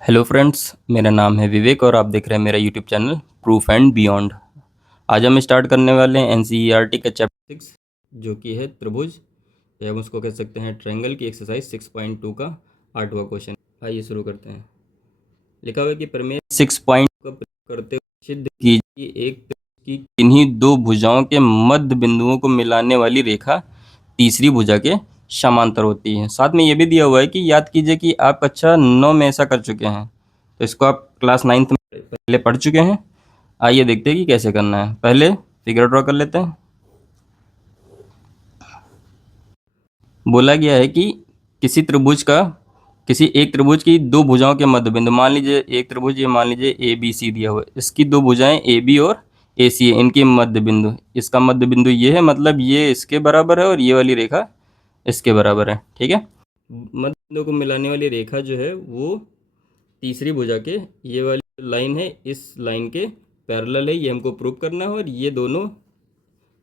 Hello friends, मेरा नाम है विवेक और आप देख रहे हैं मेरा YouTube channel proof and beyond. आज हम स्टार्ट करने वाले हैं एनसीईआरटी का चैप्टर 6 जो कि है त्रिभुज या हम उसको कह सकते हैं ट्रायंगल की एक्सरसाइज 6.2 का 8वां क्वेश्चन। आइए शुरू करते हैं। लिखा हुआ है कि प्रमेय 6 का प्रयोग करते हुए सिद्ध कीजिए कि एक त्रिभुज की किन्हीं दो भुजाओं के मध्य बिंदुओं को मिलाने वाली रेखा तीसरी भुजा के समांतर होती है। साथ में ये भी दिया हुआ है कि याद कीजिए कि आप कक्षा 9 में ऐसा कर चुके हैं, तो इसको आप क्लास 9th में पहले पढ़ चुके हैं। आइए देखते हैं कि कैसे करना है। पहले फिगर ड्रॉ कर लेते हैं। बोला गया है कि किसी एक त्रिभुज की दो भुजाओं के मध्य बिंदु, मान लीजिए एक त्रिभुज, ये मान लीजिए ए बी सी दिया हुआ है, इसकी दो भुजाएं ए बी और ए सी है, इनके मध्य बिंदु, इसका मध्य बिंदु ये है, मतलब ये इसके बराबर है और ये वाली रेखा इसके बराबर है। ठीक है, मध्य बिंदु को मिलाने वाली रेखा जो है वो तीसरी भुजा के, ये वाली लाइन है इस लाइन के पैरेलल है, ये हमको प्रूव करना है। और ये दोनों,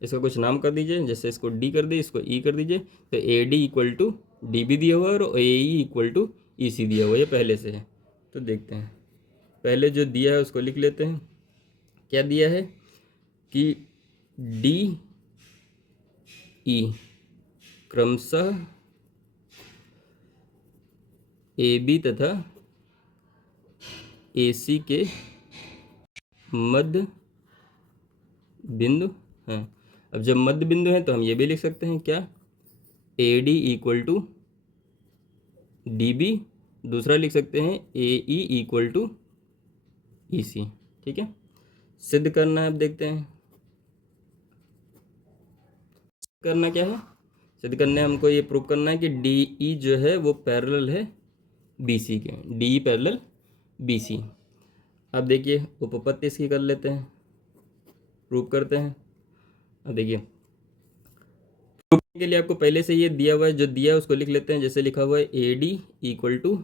इसका कुछ नाम कर दीजिए, जैसे इसको डी कर दिए, इसको ई कर दीजिए, तो A D equal to D B दिया हुआ है और ए ई इक्वल टू ई सी दिया हुआ है, ये पहले से है। तो देखते हैं, पहले जो दिया है उसको लिख लेते हैं। क्या दिया है कि डी ई क्रमशः ए बी तथा ए सी के मध्य बिंदु हैं। अब जब मध्य बिंदु है तो हम ये भी लिख सकते हैं, क्या, A D equal to D B, दूसरा लिख सकते हैं ए ई इक्वल टू ई सी। ठीक है, सिद्ध करना है। अब देखते हैं करना क्या है। सिद्ध करने हमको ये प्रूव करना है कि डी ई जो है वो पैरेलल है बी सी के, D E parallel B C. अब देखिए उपपत्ति इसकी कर लेते हैं, प्रूव करते हैं। अब देखिए प्रूफ के लिए आपको पहले से ये दिया हुआ है, जो दिया है उसको लिख लेते हैं। जैसे लिखा हुआ है A D equal to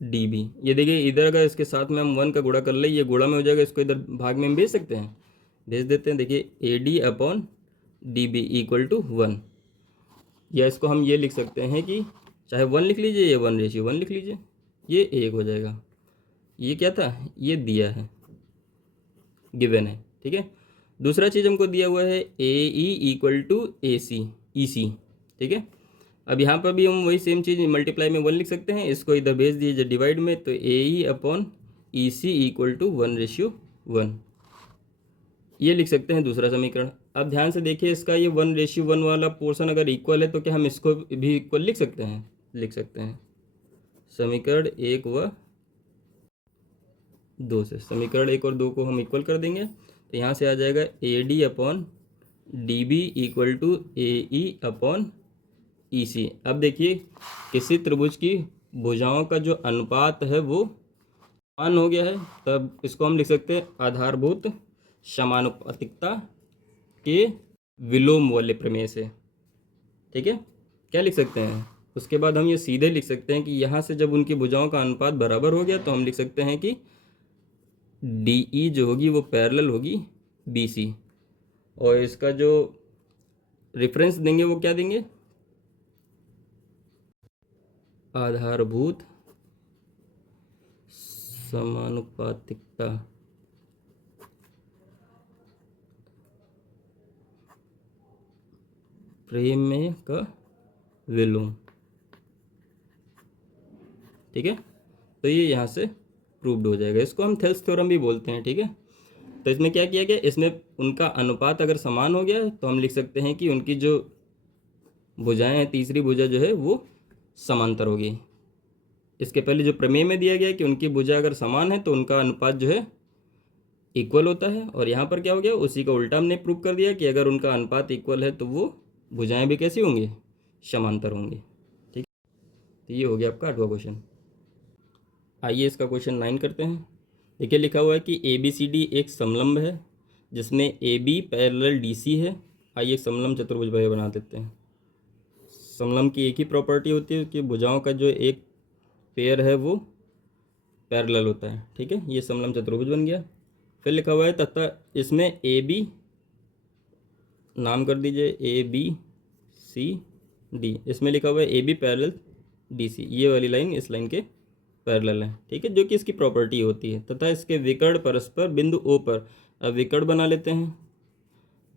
D B, ये देखिए इधर अगर इसके साथ में हम 1 का गुणा कर ले, ये गुणा में हो जाएगा, इसको इधर भाग में हम भेज सकते हैं, भेज देते हैं। देखिए A D upon D B equal to 1, या इसको हम ये लिख सकते हैं कि चाहे 1 लिख लीजिए या 1:1 लिख लीजिए, ये 1 हो जाएगा। ये क्या था, ये दिया है, गिवन है। ठीक है, दूसरा चीज़ हमको दिया हुआ है ए ई इक्वल टू ए सी ई सी। ठीक है, अब यहाँ पर भी हम वही सेम चीज़ मल्टीप्लाई में 1 लिख सकते हैं, इसको इधर भेज दीजिए डिवाइड में, तो A E upon E C equal to 1:1, ये लिख सकते हैं दूसरा समीकरण। अब ध्यान से देखिए, इसका ये 1:1 वाला पोर्शन अगर इक्वल है तो क्या हम इसको भी इक्वल लिख सकते हैं, लिख सकते हैं। समीकरण 1 व 2 से, समीकरण 1 और 2 को हम इक्वल कर देंगे, तो यहाँ से आ जाएगा A D upon D B equal to A E upon E C. अब देखिए किसी त्रिभुज की भुजाओं का जो अनुपात है वो समान हो गया है, तब इसको हम लिख सकते हैं आधारभूत समानुपातिकता के विलोम वाले प्रमेय से। ठीक है, क्या लिख सकते हैं, उसके बाद हम ये सीधे लिख सकते हैं कि यहाँ से जब उनकी भुजाओं का अनुपात बराबर हो गया तो हम लिख सकते हैं कि डी ई जो होगी वो पैरेलल होगी बी सी, और इसका जो रेफरेंस देंगे वो क्या देंगे, आधारभूत समानुपातिकता प्रमेय का विलोम। ठीक है, तो ये यहाँ से प्रूव्ड हो जाएगा, इसको हम थेल्स थ्योरम भी बोलते हैं। ठीक है, तो इसमें क्या किया गया, इसमें उनका अनुपात अगर समान हो गया तो हम लिख सकते हैं कि उनकी जो भुजाएं हैं, तीसरी भुजा जो है वो समांतर होगी। इसके पहले जो प्रमेय में दिया गया है कि उनकी भुजा अगर समान है तो उनका अनुपात जो है इक्वल होता है, और यहाँ पर क्या हो गया, उसी का उल्टा हमने प्रूव कर दिया कि अगर उनका अनुपात इक्वल है तो वो भुजाएं भी कैसी होंगी, समांतर होंगी। ठीक, तो ये हो गया आपका 8वां क्वेश्चन। आइए इसका क्वेश्चन 9 करते हैं। देखिए लिखा हुआ है कि ए बी सी डी एक समलंब है जिसमें A B parallel D C है। आइए एक समलंब चतुर्भुज भैया बना देते हैं। समलंब की एक ही प्रॉपर्टी होती है कि भुजाओं का जो एक पेयर है वो पैरेलल होता है। ठीक है, ये समलंब चतुर्भुज बन गया। फिर लिखा हुआ है तथा इसमें ए बी नाम कर दीजिए, ए बी सी डी, इसमें लिखा हुआ है A B parallel D C, ये वाली लाइन इस लाइन के पैरेलल है, ठीक है, जो कि इसकी प्रॉपर्टी होती है, तथा इसके विकर्ण परस्पर बिंदु ओ पर। अब विकर्ण बना लेते हैं,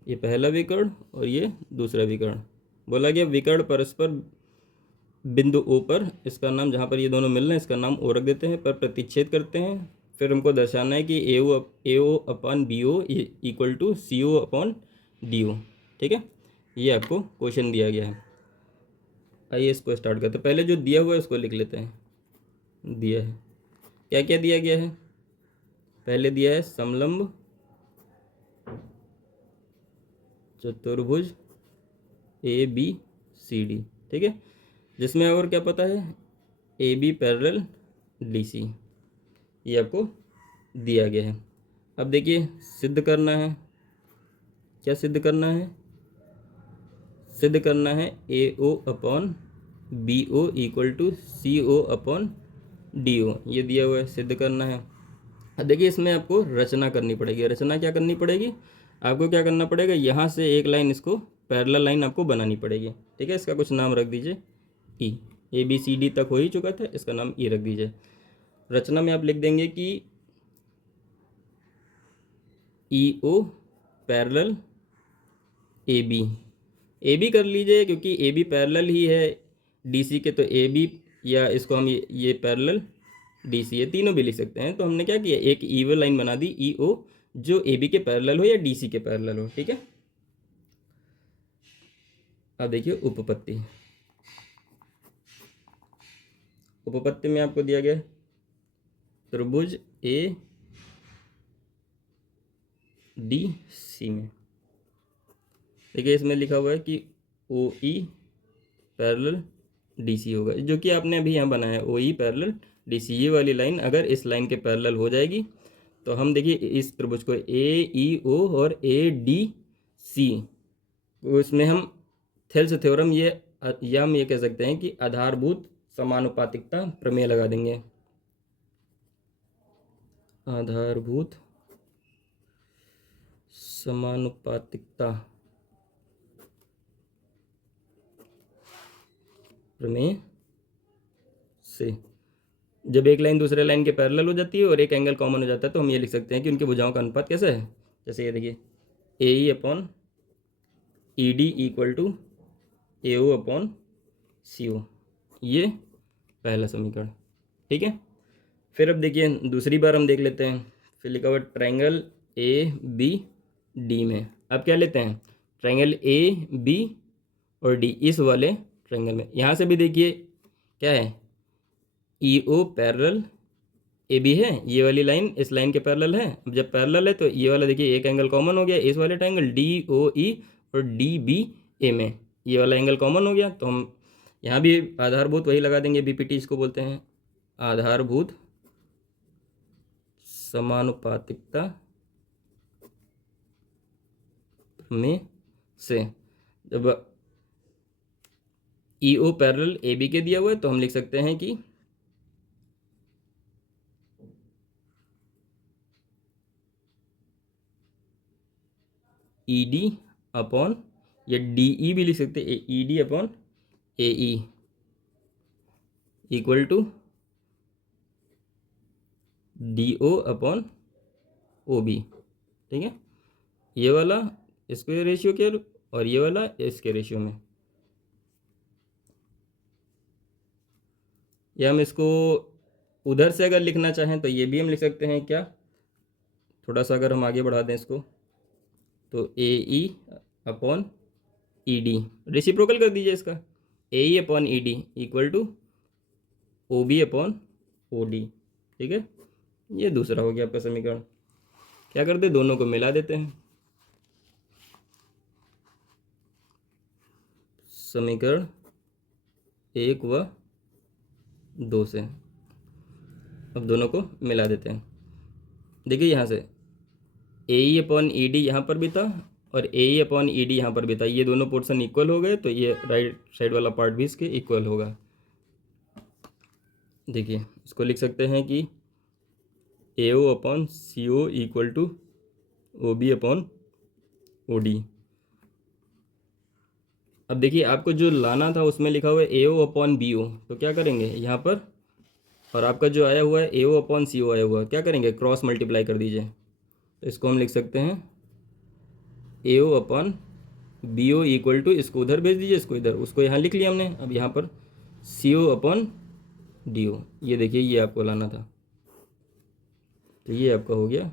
ये पहला विकर्ण और ये दूसरा विकर्ण। बोला गया विकर्ण परस्पर बिंदु ओ पर, इसका नाम, जहाँ पर ये दोनों मिल रहे हैं इसका नाम ओ रख देते हैं, पर प्रतिच्छेद करते हैं। फिर हमको दर्शाना है कि A O upon B O equal to C O upon D O, ठीक है। ये आपको क्वेश्चन दिया गया है। आइए इसको स्टार्ट करते हैं। पहले जो दिया हुआ है उसको लिख लेते हैं। दिया है, क्या क्या दिया गया है? पहले दिया है समलंब चतुर्भुज ए बी सी डी, ठीक है, जिसमें और क्या पता है, A B parallel D C, ये आपको दिया गया है। अब देखिए सिद्ध करना है, क्या सिद्ध करना है? सिद्ध करना है A O upon B O equal to C O upon D O, ये दिया हुआ है, सिद्ध करना है। अब देखिए इसमें आपको रचना करनी पड़ेगी। रचना क्या करनी पड़ेगी? आपको क्या करना पड़ेगा, यहाँ से एक लाइन इसको पैरेलल लाइन आपको बनानी पड़ेगी, ठीक है। इसका कुछ नाम रख दीजिए ई, ए बी सी डी तक हो ही चुका था, इसका नाम ई रख दीजिए। रचना में आप लिख देंगे कि ई ओ पैरेलल ए बी कर लीजिए, क्योंकि ए बी पैरेलल ही है डी सी के, तो ए बी, या इसको हम ये पैरेलल डी सी, ये तीनों भी लिख सकते हैं। तो हमने क्या किया, एक ईवल लाइन बना दी ई ओ, जो ए बी के पैरेलल हो या डी सी के पैरेलल हो, ठीक है। अब देखिए उपपत्ति। उपपत्ति में आपको दिया गया त्रिभुज ए डी सी में, देखिए इसमें लिखा हुआ है कि ओ ई पैरेलल डी सी होगा, जो कि आपने अभी यहाँ बनाया है, ओ ई पैरेलल डी सी। ये वाली लाइन अगर इस लाइन के पैरेलल हो जाएगी तो हम देखिए इस त्रिभुज को ए ई ओ और ए डी सी, उसमें हम थेल्स थ्योरम, ये या हम ये कह सकते हैं कि आधारभूत समानुपातिकता प्रमेय लगा देंगे। आधारभूत समानुपातिकता प्रमेय से जब एक लाइन दूसरे लाइन के पैरेलल हो जाती है और एक एंगल कॉमन हो जाता है, तो हम ये लिख सकते हैं कि उनकी भुजाओं का अनुपात कैसा है। जैसे ये देखिए A E upon E D equal to A O upon C O, ये पहला समीकरण, ठीक है। फिर अब देखिए दूसरी बार हम देख लेते हैं। फिर लिखा हुआ ट्रायंगल ए बी डी में, अब क्या लेते हैं, ट्रायंगल ए बी और डी, इस वाले ट्रायंगल में यहाँ से भी देखिए क्या है, ई ओ पैरेलल ए बी है, ये वाली लाइन इस लाइन के पैरेलल है। अब जब पैरेलल है तो ये वाला देखिए एक एंगल कॉमन हो गया, इस वाले ट्रायंगल डी ओ ई और डी बी ए में ये वाला एंगल कॉमन हो गया, तो हम यहाँ भी आधारभूत वही लगा देंगे, बीपीटी इसको बोलते हैं, आधारभूत समानुपातिकता में से। जब ई ओ पैरेलल ए बी के दिया हुआ है तो हम लिख सकते हैं कि ई डी अपॉन, या डी ई भी लिख सकते हैं, E D upon A E equal to D O upon O B, ठीक है। ये वाला इसके रेशियो के और ये वाला इसके रेशियो में, या हम इसको उधर से अगर लिखना चाहें तो ये भी हम लिख सकते हैं। क्या, थोड़ा सा अगर हम आगे बढ़ा दें इसको, तो A E upon E D, reciprocal कर दीजिए इसका, A E upon E D equal to O B upon O D, ठीक है। ये दूसरा हो गया आपका समीकरण। क्या करते, दोनों को मिला देते हैं, समीकरण 1 व 2 से। अब दोनों को मिला देते हैं। देखिए यहाँ से ए ई अपॉन ई डी यहाँ पर भी था और ए ई अपॉन ई डी यहाँ पर भी था, ये दोनों पोर्शन इक्वल हो गए, तो ये राइट साइड वाला पार्ट भी इसके इक्वल होगा। देखिए इसको लिख सकते हैं कि A O upon C O equal to O B upon O D. अब देखिए आपको जो लाना था उसमें लिखा हुआ है ए ओ अपॉन बी ओ, तो क्या करेंगे, यहाँ पर और आपका जो आया हुआ है ए ओ अपॉन सी ओ आया हुआ है, क्या करेंगे, क्रॉस मल्टीप्लाई कर दीजिए। तो इसको हम लिख सकते हैं A O upon B O equal to, इसको उधर भेज दीजिए, इसको इधर, उसको यहाँ लिख लिया हमने। अब यहाँ पर सी ओ अपॉन डी ओ, ये देखिए ये आपको लाना था। तो ये आपका हो गया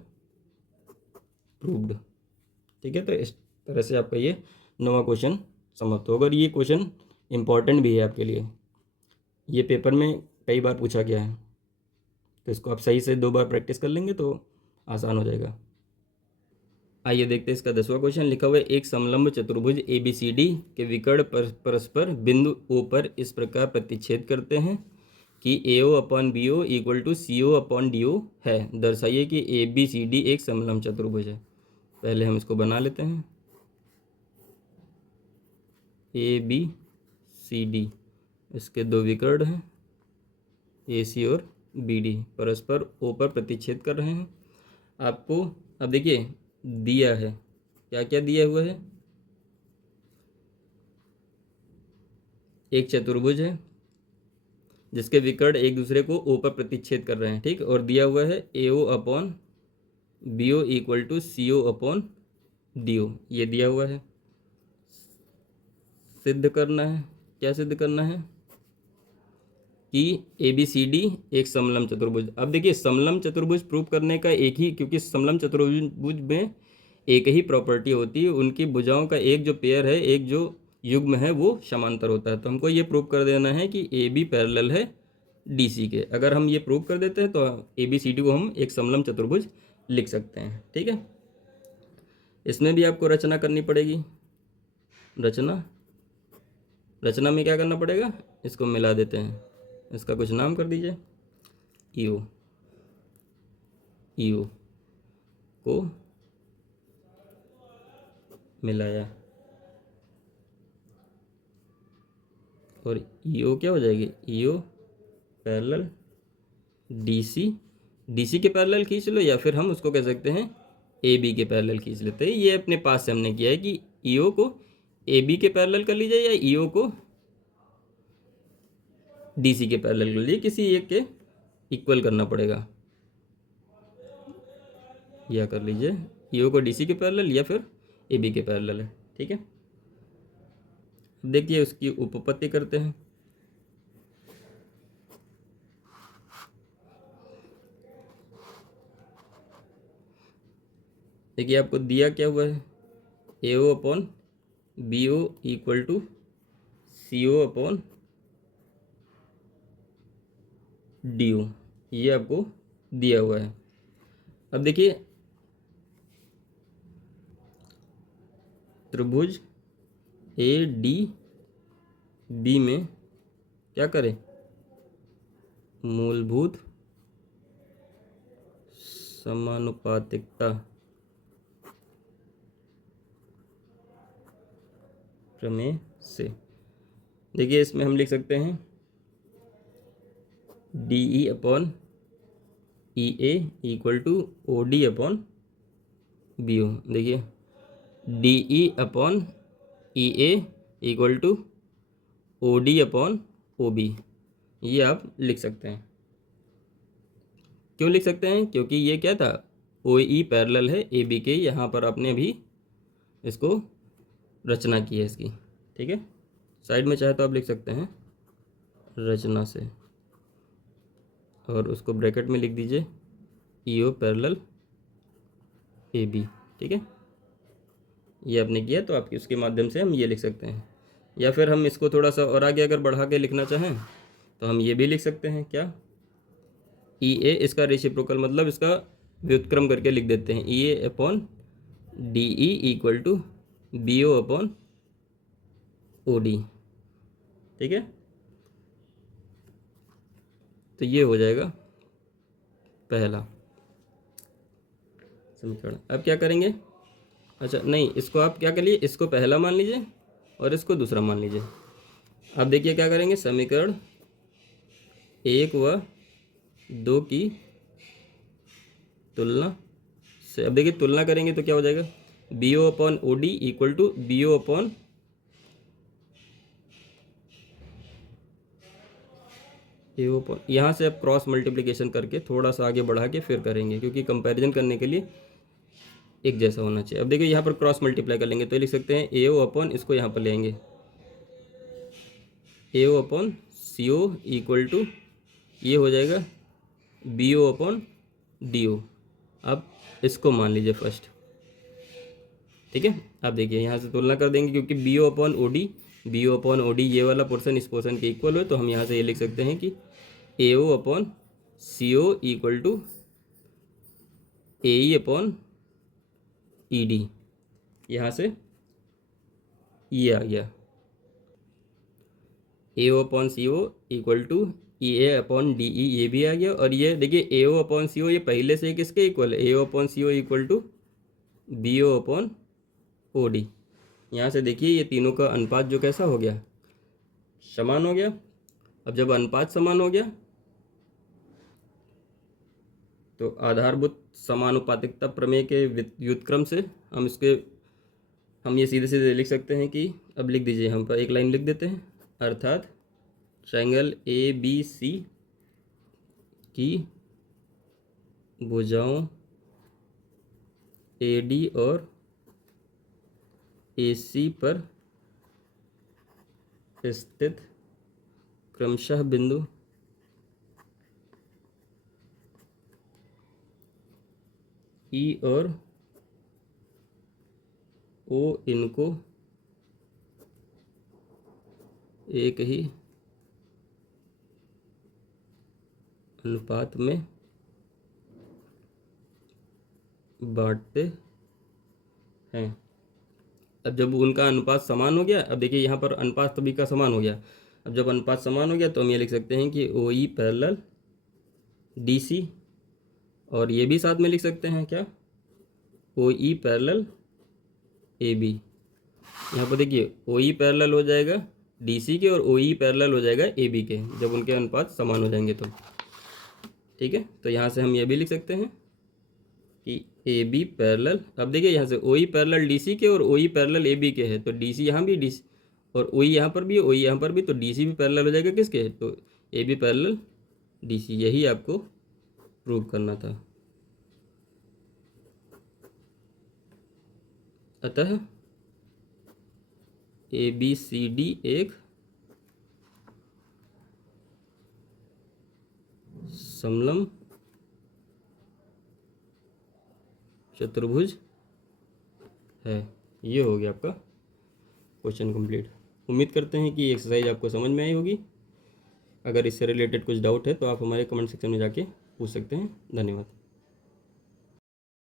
प्रूव्ड। ठीक है, तो इस तरह से आपका ये 9वां क्वेश्चन समाप्त होगा। और ये क्वेश्चन इंपॉर्टेंट भी है आपके लिए, ये पेपर में कई बार पूछा गया है। तो इसको आप सही से 2 बार प्रैक्टिस कर लेंगे तो आसान हो जाएगा। आइए देखते हैं इसका 10वां क्वेश्चन। लिखा हुआ है एक समलंब चतुर्भुज ए बी सी डी के विकर्ण परस्पर बिंदु ओ पर इस प्रकार प्रतिच्छेद करते हैं कि A O upon B O equal to C O upon D O है। दर्शाइए कि ए बी सी डी एक समलंब चतुर्भुज है। पहले हम इसको बना लेते हैं। ए बी सी डी, इसके 2 विकर्ण हैं, ए सी और बी डी, परस्पर ओ पर प्रतिच्छेद कर रहे हैं। आपको अब देखिए दिया है, क्या क्या दिया हुआ है, एक चतुर्भुज है जिसके विकर्ण एक दूसरे को ओ पर प्रतिच्छेद कर रहे हैं, ठीक। और दिया हुआ है A O upon B O equal to C O upon D O, ये दिया हुआ है। सिद्ध करना है, क्या सिद्ध करना है कि ए बी सी डी एक समलंब चतुर्भुज। अब देखिए समलंब चतुर्भुज प्रूव करने का एक ही, क्योंकि समलंब चतुर्भुज में एक ही प्रॉपर्टी होती है, उनकी भुजाओं का एक जो पेयर है, एक जो युग्म है वो समांतर होता है। तो हमको ये प्रूव कर देना है कि ए बी पैरेलल है डी सी के। अगर हम ये प्रूव कर देते हैं तो ए बी सी डी को हम एक समलंब चतुर्भुज लिख सकते हैं, ठीक है। इसमें भी आपको रचना करनी पड़ेगी। रचना में क्या करना पड़ेगा, इसको मिला देते हैं, इसका कुछ नाम कर दीजिए, ईओ को मिलाया, और ईओ क्या हो जाएगी, ईओ पैरेलल डीसी के पैरेलल खींच लो, या फिर हम उसको कह सकते हैं ए बी के पैरेलल खींच लेते हैं। ये अपने पास से हमने किया है कि ईओ को ए बी के पैरेलल कर लीजिए या ईओ को डीसी के पैरेलल कर लीजिए, किसी एक के इक्वल करना पड़ेगा, या कर लीजिए ईओ को डीसी के पैरेलल या फिर ए बी के पैरेलल है, ठीक है। देखिए उसकी उपपत्ति करते हैं। देखिए आपको दिया क्या हुआ है, A O upon B O equal to C O upon D O, ये आपको दिया हुआ है। अब देखिए त्रिभुज ए डी बी में क्या करें, मूलभूत समानुपातिकता प्रमेय से, देखिए इसमें हम लिख सकते हैं D E upon E A equal to O D upon B O. देखिए D E upon E A equal to O D upon O B, ये आप लिख सकते हैं। क्यों लिख सकते हैं, क्योंकि ये क्या था, ओ ई पैरेलल है ए बी के, यहाँ पर आपने अभी इसको रचना की है इसकी, ठीक है। साइड में चाहे तो आप लिख सकते हैं रचना से, और उसको ब्रैकेट में लिख दीजिए ई ओ पैरेलल ए बी, ठीक है। ये आपने किया तो आप उसके माध्यम से हम ये लिख सकते हैं। या फिर हम इसको थोड़ा सा और आगे अगर बढ़ा के लिखना चाहें तो हम ये भी लिख सकते हैं, क्या, ई ए, इसका रेसिप्रोकल मतलब इसका व्युत्क्रम करके लिख देते हैं, E A upon D E equal to B O upon O D, ठीक है। तो ये हो जाएगा पहला समीकरण। अब क्या करेंगे, अच्छा नहीं, इसको आप क्या कर लीजिए, इसको पहला मान लीजिए और इसको दूसरा मान लीजिए। अब देखिए क्या करेंगे, समीकरण 1 व 2 की तुलना से, अब देखिए तुलना करेंगे तो क्या हो जाएगा, B O upon O D equal to B O upon A open, यहाँ से अब क्रॉस मल्टीप्लिकेशन करके थोड़ा सा आगे बढ़ा के फिर करेंगे, क्योंकि कंपैरिजन करने के लिए एक जैसा होना चाहिए। अब देखिए यहाँ पर क्रॉस मल्टीप्लाई कर लेंगे तो लिख सकते हैं ए ओ अपॉन, इसको यहाँ पर लेंगे A O upon C O equal to, ये हो जाएगा B O upon D O. अब इसको मान लीजिए फर्स्ट, ठीक है। अब देखिए यहाँ से तुलना कर देंगे, क्योंकि B O upon O D, B O upon O D ये वाला पोर्सन इस पोर्सन के इक्वल हो, तो हम यहाँ से ये लिख सकते हैं कि A O upon C O equal to A E upon E D. यहाँ से ये आ गया A O upon C O equal to E A upon D E, ये भी आ गया। और ये देखिए ए ओ अपॉन सी ओ ये पहले से किसके इक्वल है, A O upon C O equal to B O upon O D. यहाँ से देखिए ये तीनों का अनुपात जो कैसा हो गया, समान हो गया। अब जब अनुपात समान हो गया तो आधारभूत समानुपातिकता प्रमेय के व्युत्क्रम से हम ये सीधे सीधे लिख सकते हैं कि, अब लिख दीजिए, हम पर एक लाइन लिख देते हैं, अर्थात ट्रायंगल ए बी सी की भुजाओं ए डी और ए सी पर स्थित क्रमशः बिंदु ई और ओ इनको एक ही अनुपात में बांटते हैं। अब जब उनका अनुपात समान हो गया, अब देखिए यहाँ पर अनुपात सभी का समान हो गया। अब जब अनुपात समान हो गया तो हम ये लिख सकते हैं कि ओ ई पैरेलल डी सी, और ये भी साथ में लिख सकते हैं क्या, ओ ई पैरेलल ए बी। यहाँ पर देखिए ओ ई पैरेलल हो जाएगा डी सी के और ओ ई पैरेलल हो जाएगा ए बी के, जब उनके अनुपात समान हो जाएंगे तो, ठीक है। तो यहाँ से हम ये भी लिख सकते हैं कि ए बी पैरेलल, अब देखिए यहाँ से ओ ई पैरेलल डी सी के और ओ ई पैरेलल ए बी के है, तो डी सी यहाँ भी, डी सी और ओ ई यहाँ पर भी, ओ ई यहाँ पर भी, तो डी सी भी पैरेलल हो जाएगा किसके, तो A B parallel D C. यही आपको प्रूव करना था। अतः ए बी सी डी एक समलंब चतुर्भुज है। ये हो गया आपका क्वेश्चन कंप्लीट। उम्मीद करते हैं कि ये एक्सरसाइज आपको समझ में आई होगी। अगर इससे रिलेटेड कुछ डाउट है तो आप हमारे कमेंट सेक्शन में जाके पूछ सकते हैं। धन्यवाद।